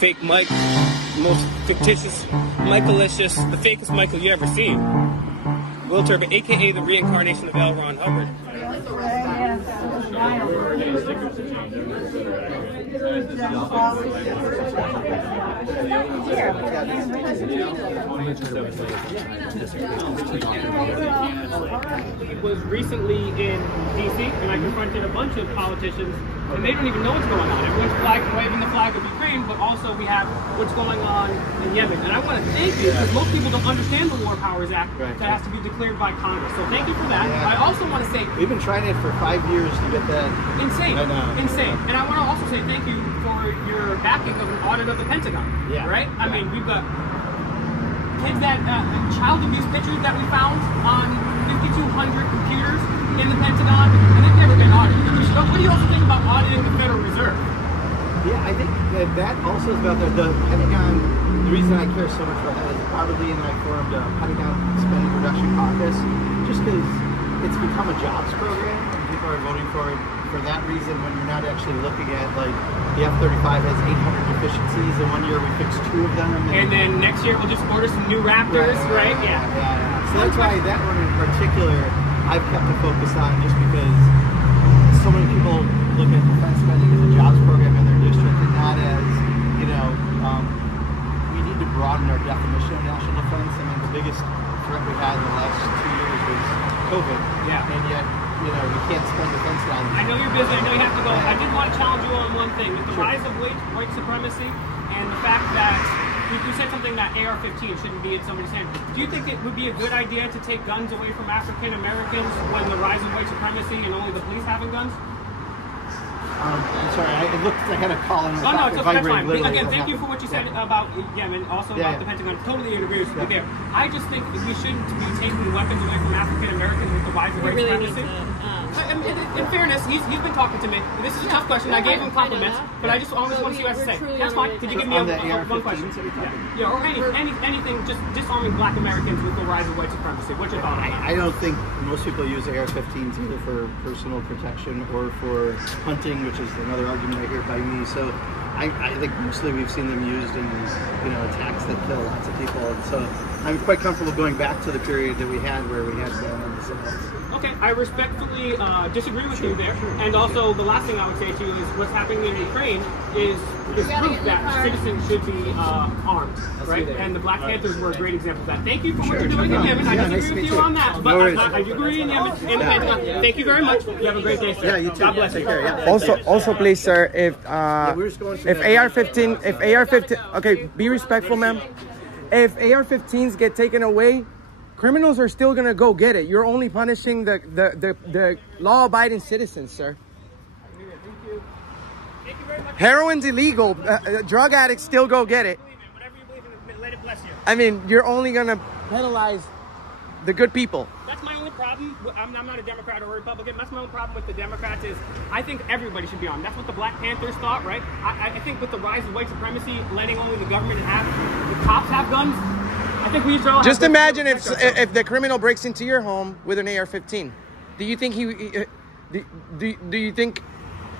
fake Mike, the most fictitious, Michaelicious, the fakest Michael you ever seen. Will Turbo, aka the reincarnation of L. Ron Hubbard. Was recently in DC, and I confronted a bunch of politicians, and they don't even know what's going on. Everyone's waving the flag of Ukraine, but also we have what's going on in Yemen. And I want to thank you, because most people don't understand the War Powers Act that has to be declared by Congress. So thank you for that. I also want to say we've been trying it for 5 years to get that. Insane, insane. And I want to also say thank you for your backing of an audit of the Pentagon. Right? I mean, we've got kids that child abuse pictures that we found on 5,200 computers in the Pentagon, and they've never been audited. What do you also think about auditing the Federal Reserve? Yeah, I think that also is about the Pentagon. The reason I care so much about that is probably, and I formed a Pentagon Spending Reduction Caucus, just because it's become a jobs program, and people are voting for it for that reason when you're not actually looking at, like, the F-35 has 800 deficiencies, and 1 year we fixed 2 of them. And then next year we'll just order some new Raptors, right? Yeah. So that's why that one in particular I've kept a focus on, just because so many people look at defense spending as a jobs program in their district and not as, you know, we need to broaden our definition of national defense. I mean, the biggest threat we had in the last 2 years was COVID. And yet, you know, we can't spend defense on. I know you're busy. I know you have to go. I did want to challenge you on one thing. With the rise of white supremacy and the fact that you said something that AR-15 shouldn't be in somebody's hand. Do you think it would be a good idea to take guns away from African Americans when the rise of white supremacy and only the police having guns? I'm sorry, I had a call in my no, it's okay, that's fine. Again, thank you for what you said about Yemen, also about the Pentagon. Totally agree with you there. I just think we shouldn't be taking weapons away from African Americans with the rise of white supremacy. In fairness, he's been talking to me. This is a tough question. I gave him compliments, but I just always want to see what I have to say. That's fine. Could you give me one question? Yeah, or anything, just disarming black Americans with the rise of white supremacy. What's your thought? I don't think most people use AR-15s either for personal protection or for hunting, which is another argument I hear by me. So I think mostly we've seen them used in these, you know, attacks that kill lots of people. And so I'm quite comfortable going back to the period that we had where we had guns. Okay, I respectfully disagree with you there. And also, the last thing I would say to you is what's happening in Ukraine is proof that citizens should be armed, right? And the Black Panthers were a great example of that. Thank you for what you're doing in Yemen. I disagree with you on that, but I do agree in Yemen. Thank you very much. You have a great day, sir. Yeah, you too. God bless you. Also, please, sir, if AR-15, okay, be respectful, ma'am. If AR-15s get taken away, criminals are still gonna go get it. You're only punishing the law-abiding citizens, sir. Heroin's illegal. Drug addicts still go get it. Whatever you believe in, let it bless you. I mean, you're only gonna penalize the good people. That's my only problem. I'm not a Democrat or a Republican. That's my only problem with the Democrats is I think everybody should be armed. That's what the Black Panthers thought, right? I think with the rise of white supremacy, letting only the government have, the cops have guns. I think we should all just imagine if the criminal breaks into your home with an AR-15. Do you think do you think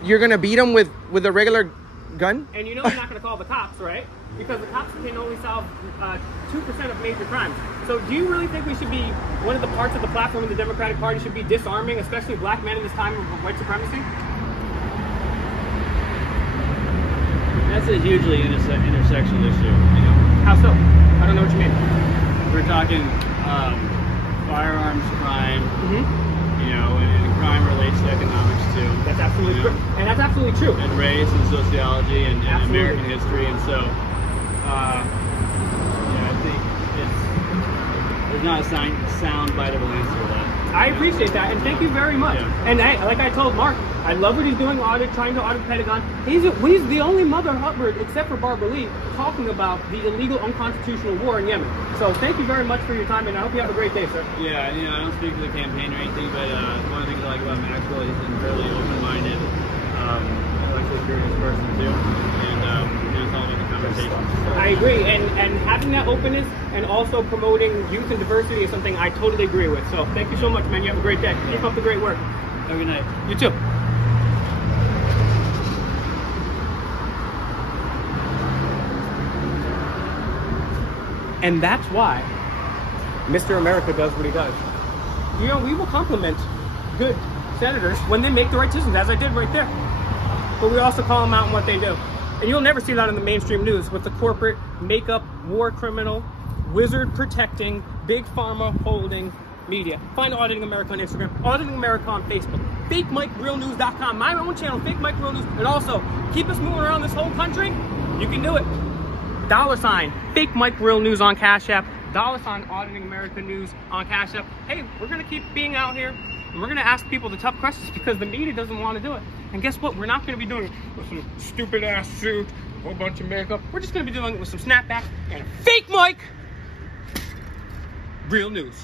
you're gonna beat him with a regular gun? And you know you're not gonna call the cops, right? Because the cops can only solve 2% of major crimes. So do you really think we should be, one of the parts of the platform of the Democratic Party should be disarming, especially black men in this time of white supremacy? That's a hugely intersectional issue. You know? How so? I don't know what you mean. We're talking firearms crime, you know, and crime relates to economics too. That's absolutely true. And that's absolutely true. And race and sociology and American history. And so, yeah, I think there's not a sound biteable answer to that. I appreciate that, and thank you very much. Yeah. And like I told Mark, I love what he's doing, trying to audit the Pentagon. He's the only Mother Hubbard, except for Barbara Lee, talking about the illegal, unconstitutional war in Yemen. So thank you very much for your time, and I hope you have a great day, sir. Yeah, you know, I don't speak for the campaign or anything, but one of the things I like about Maxwell, he's been fairly open-minded, intellectually curious person too, and it's all about the conversation. I agree, and having that openness and also promoting youth and diversity is something I totally agree with. So thank you so much, man. You have a great day. Keep up the great work. Have a good night. You too. And that's why Mr. America does what he does. You know, we will compliment good senators when they make the right decisions, as I did right there. But we also call them out on what they do. And you'll never see that in the mainstream news with the corporate makeup, war criminal, wizard protecting, big pharma holding media. Find Auditing America on Instagram, Auditing America on Facebook, FakeMicRealNews.com, my own channel, FakeMicRealNews, and also keep us moving around this whole country. You can do it. $, FakeMicRealNews on CashApp, $, Auditing America News on CashApp. Hey, we're gonna keep being out here, and we're gonna ask people the tough questions because the media doesn't want to do it. And guess what? We're not gonna be doing it with some stupid ass suit, a whole bunch of makeup. We're just gonna be doing it with some snapback and fake mic real news.